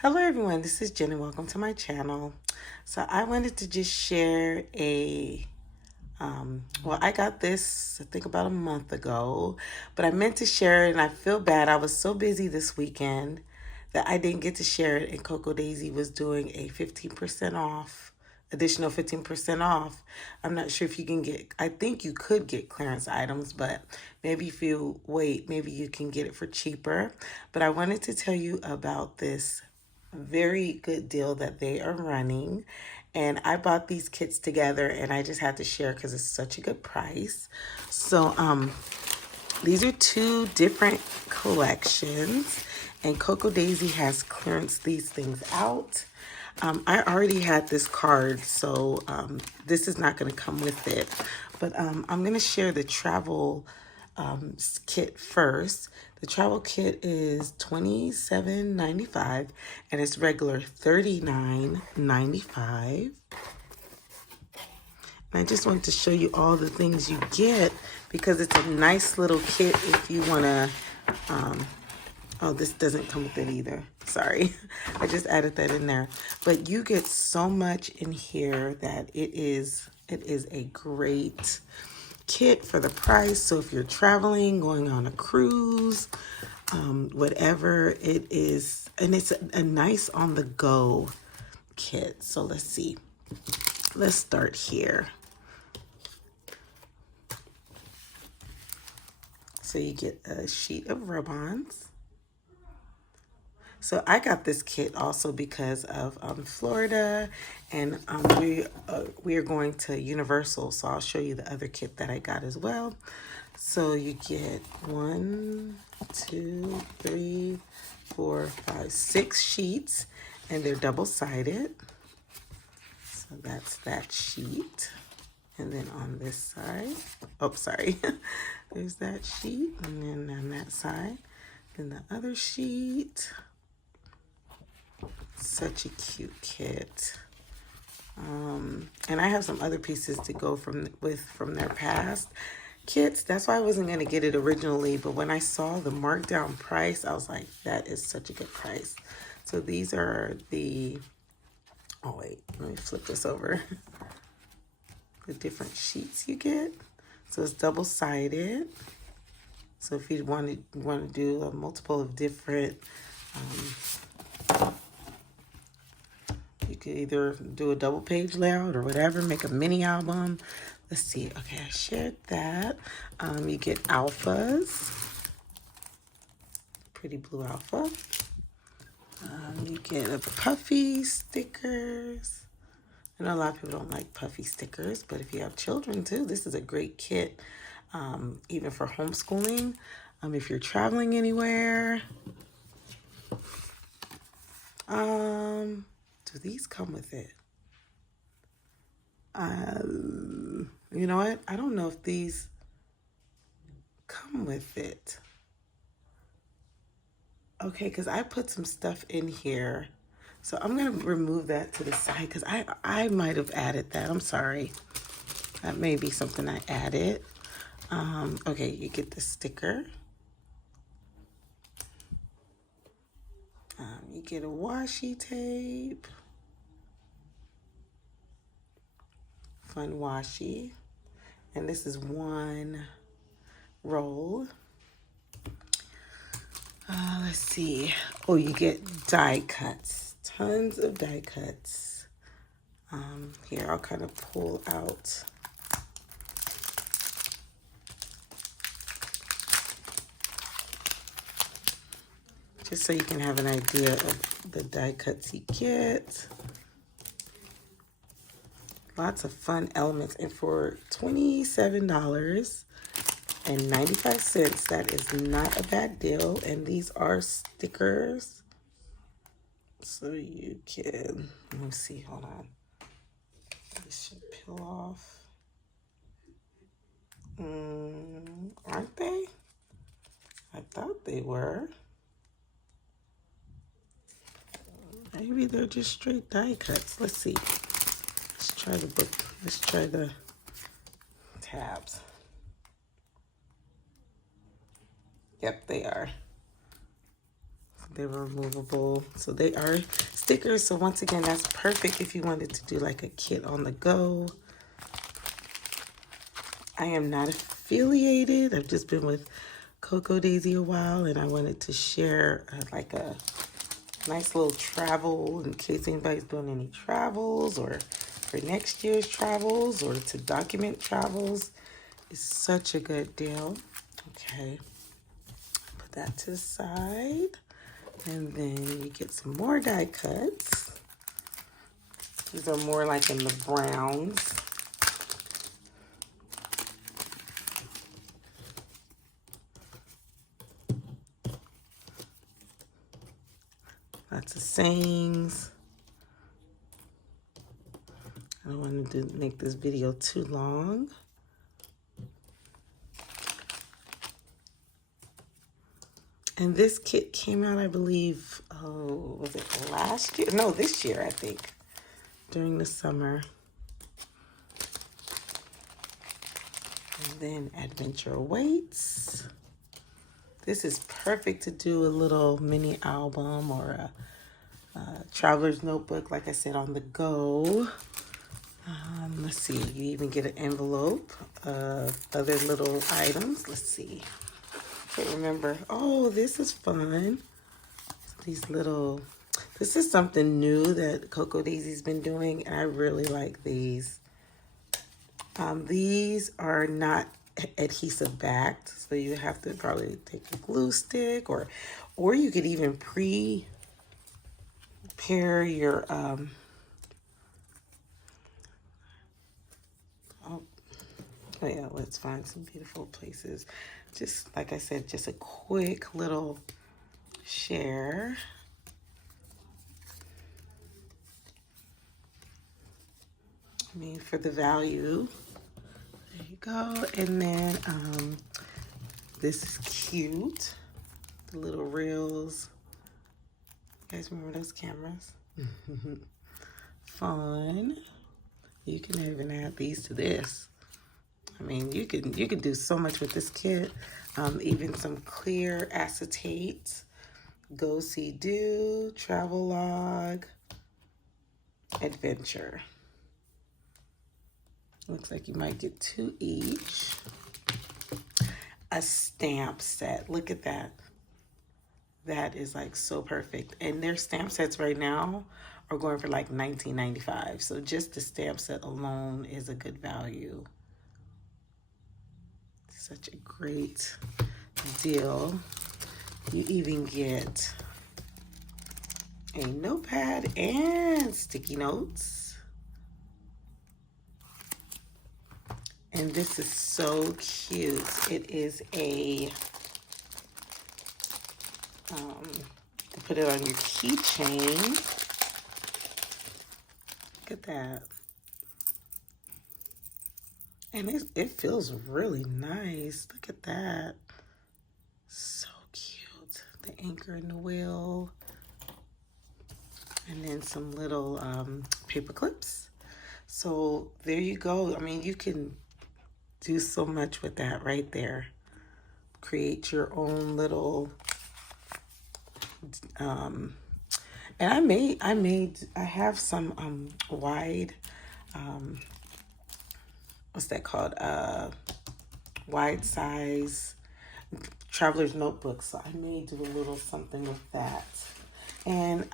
Hello everyone, this is Jen and welcome to my channel. So I wanted to just share I got this I think about a month ago, but I meant to share it and I feel bad. I was so busy this weekend that I didn't get to share it, and Coco Daisy was doing a 15% off, additional 15% off. I'm not sure if you can get, I think you could get clearance items, but maybe if you wait, maybe you can get it for cheaper. But I wanted to tell you about this very good deal that they are running. And I bought these kits together and I just had to share because it's such a good price. So these are two different collections, and Coco Daisy has clearanced these things out. I already had this card, so this is not going to come with it. But I'm going to share the travel kit first. The travel kit is $27.95 and it's regular $39.95. And I just wanted to show you all the things you get because it's a nice little kit if you want to. Oh, this doesn't come with it either. Sorry. I just added that in there. But you get so much in here that it is a great kit for the price. So if you're traveling, going on a cruise, whatever it is, and it's a nice on the go kit. So let's see. Let's start here. So you get a sheet of rub-ons. So I got this kit also because of Florida, and we are going to Universal. So I'll show you the other kit that I got as well. So you get 1, 2, 3, 4, 5, 6 sheets, and they're double-sided. So that's that sheet. And then on this side, oh, sorry, there's that sheet. And then on that side, then the other sheet. Such a cute kit. And I have some other pieces to go from their past kits. That's why I wasn't going to get it originally, but when I saw the markdown price, I was like, that is such a good price. So these are the, oh wait, let me flip this over. The different sheets you get. So it's double-sided. So if you want to do a multiple of different, you could either do a double page layout or whatever, make a mini album. Let's see. Okay, I shared that. You get alphas. Pretty blue alpha. You get a puffy stickers. I know a lot of people don't like puffy stickers, but if you have children too, this is a great kit, even for homeschooling. If you're traveling anywhere. Do these come with it? You know what? I don't know if these come with it. Okay, because I put some stuff in here. So I'm going to remove that to the side because I might have added that. I'm sorry. That may be something I added. Okay, you get the sticker. You get a washi tape. Fun washi. And this is one roll. Let's see. Oh, you get die cuts. Tons of die cuts. Here, I'll kind of pull out. Just so you can have an idea of the die cuts you get. Lots of fun elements. And for $27.95, that is not a bad deal. And these are stickers. So you can, let me see, hold on. This should peel off. Aren't they? I thought they were. Maybe they're just straight die cuts. Let's see. Let's try the book. Let's try the tabs. Yep, they are. They're removable. So they are stickers. So once again, that's perfect if you wanted to do like a kit on the go. I am not affiliated. I've just been with Cocoa Daisy a while, and I wanted to share like a nice little travel in case anybody's doing any travels or for next year's travels or to document travels. It's such a good deal. Okay, put that to the side. And then you get some more die cuts. These are more like in the browns. Lots of sayings. I don't want to make this video too long. And this kit came out, I believe, was it last year? No, this year, I think, during the summer. And then Adventure Awaits. This is perfect to do a little mini album or a traveler's notebook, like I said, on the go. Let's see, you even get an envelope of other little items. Let's see. Can't remember. Oh, this is fun. These little, this is something new that Cocoa Daisy's been doing, and I really like these. These are not adhesive backed, so you have to probably take a glue stick, or you could even prepare your oh yeah, let's find some beautiful places. Just like I said, just a quick little share. I mean, for the value. There you go. And then this is cute. The little reels. You guys remember those cameras? Fun. You can even add these to this. I mean, you can do so much with this kit. Even some clear acetate, go see do, travel log, adventure. Looks like you might get 2 each. A stamp set. Look at that. That is like so perfect. And their stamp sets right now are going for like $19.95. So just the stamp set alone is a good value. Such a great deal. You even get a notepad and sticky notes. And this is so cute. It is a, to put it on your keychain. Look at that. And it feels really nice. Look at that. So cute. The anchor and the wheel. And then some little paper clips. So there you go. I mean, you can do so much with that right there. Create your own little and I have some wide what's that called? Wide size traveler's notebooks. So I may do a little something with that. And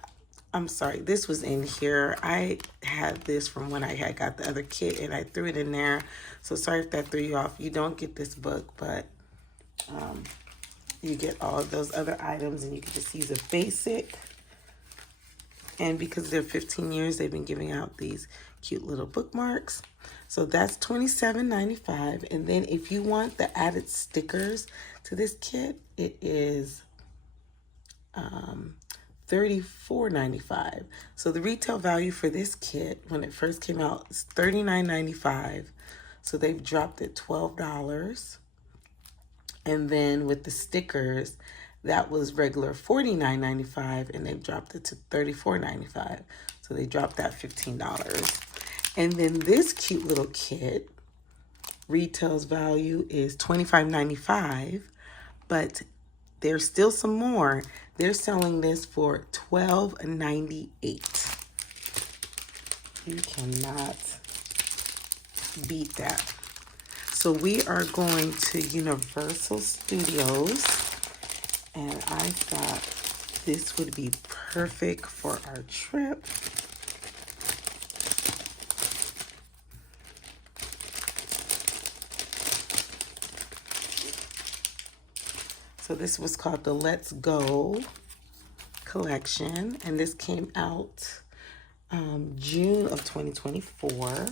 I'm sorry, this was in here. I had this from when I had got the other kit and I threw it in there. So sorry if that threw you off. You don't get this book, but you get all of those other items and you can just use a basic. And because they're 15 years, they've been giving out these cute little bookmarks. So that's $27.95. And then if you want the added stickers to this kit, it is $34.95. So the retail value for this kit when it first came out is $39.95. So they've dropped it $12. And then with the stickers, that was regular $49.95, and they've dropped it to $34.95. So they dropped that $15. And then this cute little kit, retail's value is $25.95, but there's still some more. They're selling this for $12.98. You cannot beat that. So we are going to Universal Studios, and I thought this would be perfect for our trip. So this was called the Let's Go collection, and this came out June of 2024.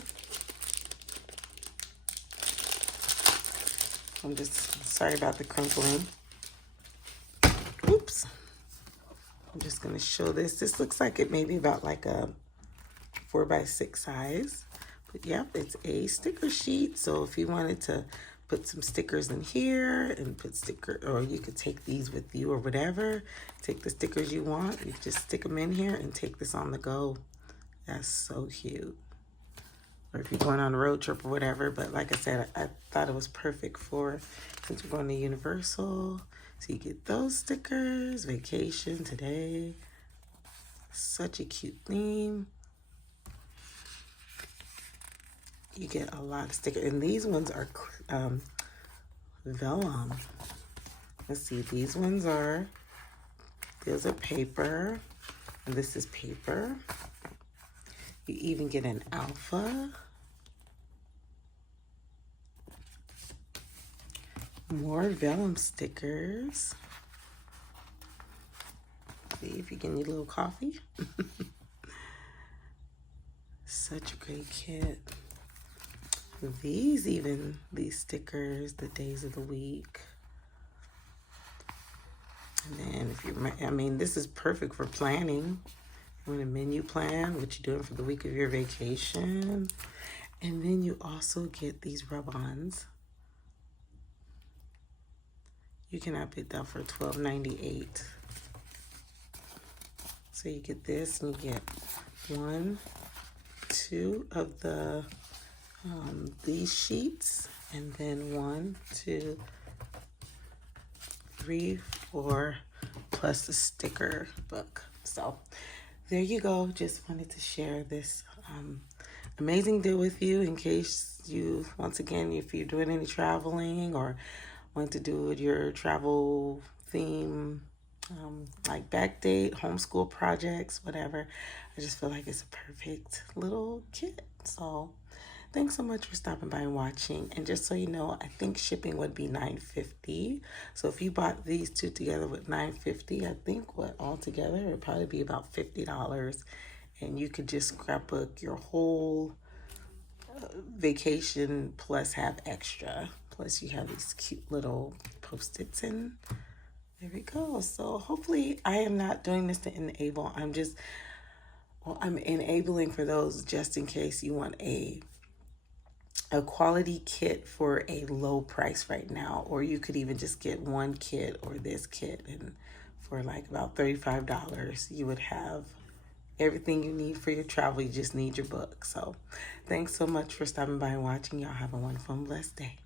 I'm just sorry about the crinkling. Oops. I'm just going to show this. This looks like it may be about like a 4x6 size. But yep, it's a sticker sheet. So if you wanted to put some stickers in here and put or you could take these with you or whatever. Take the stickers you want. You just stick them in here and take this on the go. That's so cute. Or if you're going on a road trip or whatever. But like I said, I thought it was perfect for, since we're going to Universal. So you get those stickers, vacation today. Such a cute theme. You get a lot of stickers. And these ones are vellum. Let's see, these ones are, those are paper. And this is paper. You even get an alpha. More vellum stickers. See if you get any little coffee. Such a great kit. These stickers, the days of the week. And then if you, I mean, this is perfect for planning. You want a menu plan, what you're doing for the week of your vacation. And then you also get these rub-ons. You cannot beat that for $12.98. So you get this, and you get 1, 2 of the these sheets, and then 1, 2, 3, 4, plus the sticker book. So there you go. Just wanted to share this amazing deal with you in case you, once again, if you're doing any traveling or want to do your travel theme, like backdate, homeschool projects, whatever. I just feel like it's a perfect little kit. So thanks so much for stopping by and watching. And just so you know, I think shipping would be $9.50. So if you bought these two together with $9.50, I think what altogether it would probably be about $50. And you could just scrapbook your whole vacation plus have extra. Plus you have these cute little Post-its, and there we go. So hopefully I am not doing this to enable. I'm enabling for those just in case you want a quality kit for a low price right now, or you could even just get one kit or this kit, and for like about $35 you would have everything you need for your travel. You just need your book. So thanks so much for stopping by and watching. Y'all have a wonderful and blessed day.